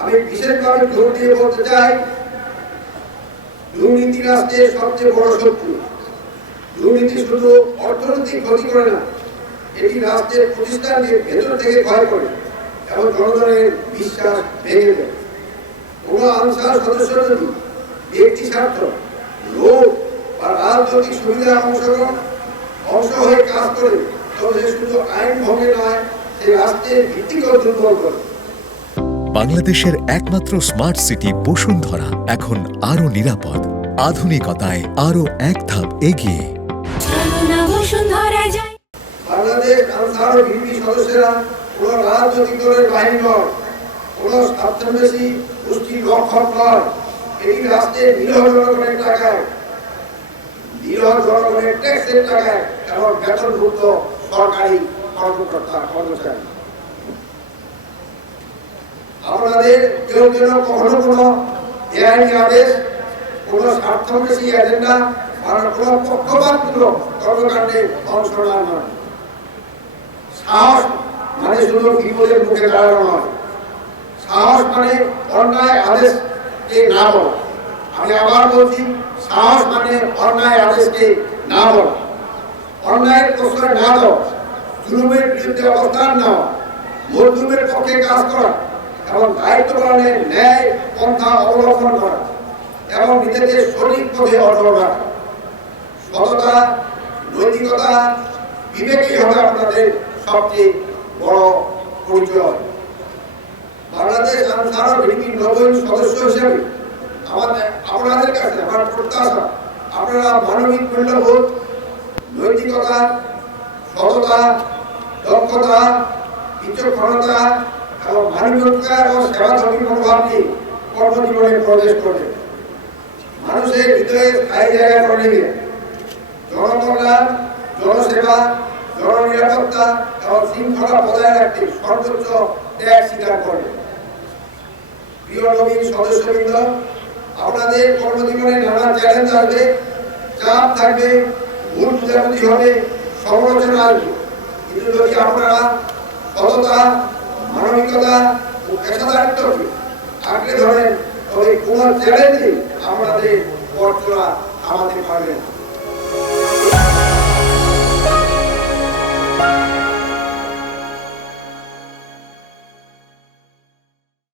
আমি বিশেষভাবে জোর দিয়ে বলতে চাই, দুর্নীতি রাষ্ট্রের সবচেয়ে বড় শত্রু। দুর্নীতি শুধু অর্থনৈতিক ক্ষতি করে না, এটি রাষ্ট্রের প্রতিষ্ঠানকে ভেতর থেকে ক্ষয় করে এবং জনগণের বিশ্বাস ভেঙে দেয়। কোন আনসার সদস্য যদি ব্যক্তি স্বার্থ, লোক বা রাজনৈতিক সুবিধা অংশ হয়ে কাজ করে, তবে সে শুধু আইন ভঙ্গে নয়, সে রাষ্ট্রের ভিত্তিকেও দুর্বল করে। বাংলাদেশের একমাত্র স্মার্ট সিটি বসুন্ধরা এখন আরো নিরাপদ, আধুনিকতায় আরো এক ধাপ এগিয়ে। বাংলাদেশ আনসার ও ভিপি সদস্যরা কোন রাজনৈতিক দলের বাহিনী নয়, কোন স্বার্থান্বেষী গোষ্ঠীর রক্ষক নয়। এটি রাষ্ট্রের নিরীহ জনগণের টাকায়, নিরীহ জনগণের ট্যাক্সের টাকায় এবং বেতনভুক্ত সরকারি কর্মকর্তা কর্মচারী। আপনাদের কেউ কেউ কখনো কোনো বেআইনি আদেশ, কোন স্বার্থান্বেষী এজেন্ডা আর কোন পক্ষপাতমূলক কর্মকাণ্ডে অংশ নেওয়া নয়। সাহস মানে শুধু বিপদের মুখে দাঁড়ানো নয়, সাহস মানে অন্যায় আদেশকে না বলা। আমি আবার বলছি, সাহস মানে অন্যায় আদেশকে না বলা, অন্যায়ের প্রশ্রয় না দেওয়া, জুলুমের বিরুদ্ধে অবস্থান নেওয়া, মজলুমের পক্ষে কাজ করা এবং দায়িত্ব পালনের ন্যায় পন্থা অবলম্বন করা এবং নিজেদের সঠিক পথে অটল রাখা। সততা, নৈতিকতা, বিবেকই হবে আপনাদের সবচেয়ে বড় পরিচয়। বাংলাদেশ আনসার ও ভিপির নবীন সদস্য হিসেবে আপনাদের কাছে আমার প্রত্যাশা, আপনারা মানবিক মূল্যবোধ, নৈতিকতা, সততা, দক্ষতা, বিচক্ষণতা এবং মানবিকতা এবং সেবাধর্মী মনোভাব নিয়ে কর্মজীবনে প্রবেশ করে মানুষের হৃদয়ে স্থায়ী জায়গা করে নেবে। জনকল্যাণ, জনসেবা, জননিরাপত্তা এবং শৃঙ্খলা বজায় রাখতে সর্বোচ্চ ত্যাগ স্বীকার করে। প্রিয় নবীন সদস্যবৃন্দ, আপনাদের কর্মজীবনে নানা চ্যালেঞ্জ আসবে, চাপ থাকবে, ভুল বুঝাবুঝি হবে, সমালোচনা আসবে। কিন্তু যদি আপনারা সততা, মানবিকতা ও পেশাদারিত্বকে আঁকড়ে ধরেন, তবে কোন চ্যালেঞ্জে আমাদের পথ চলা থামাতে পারবে না।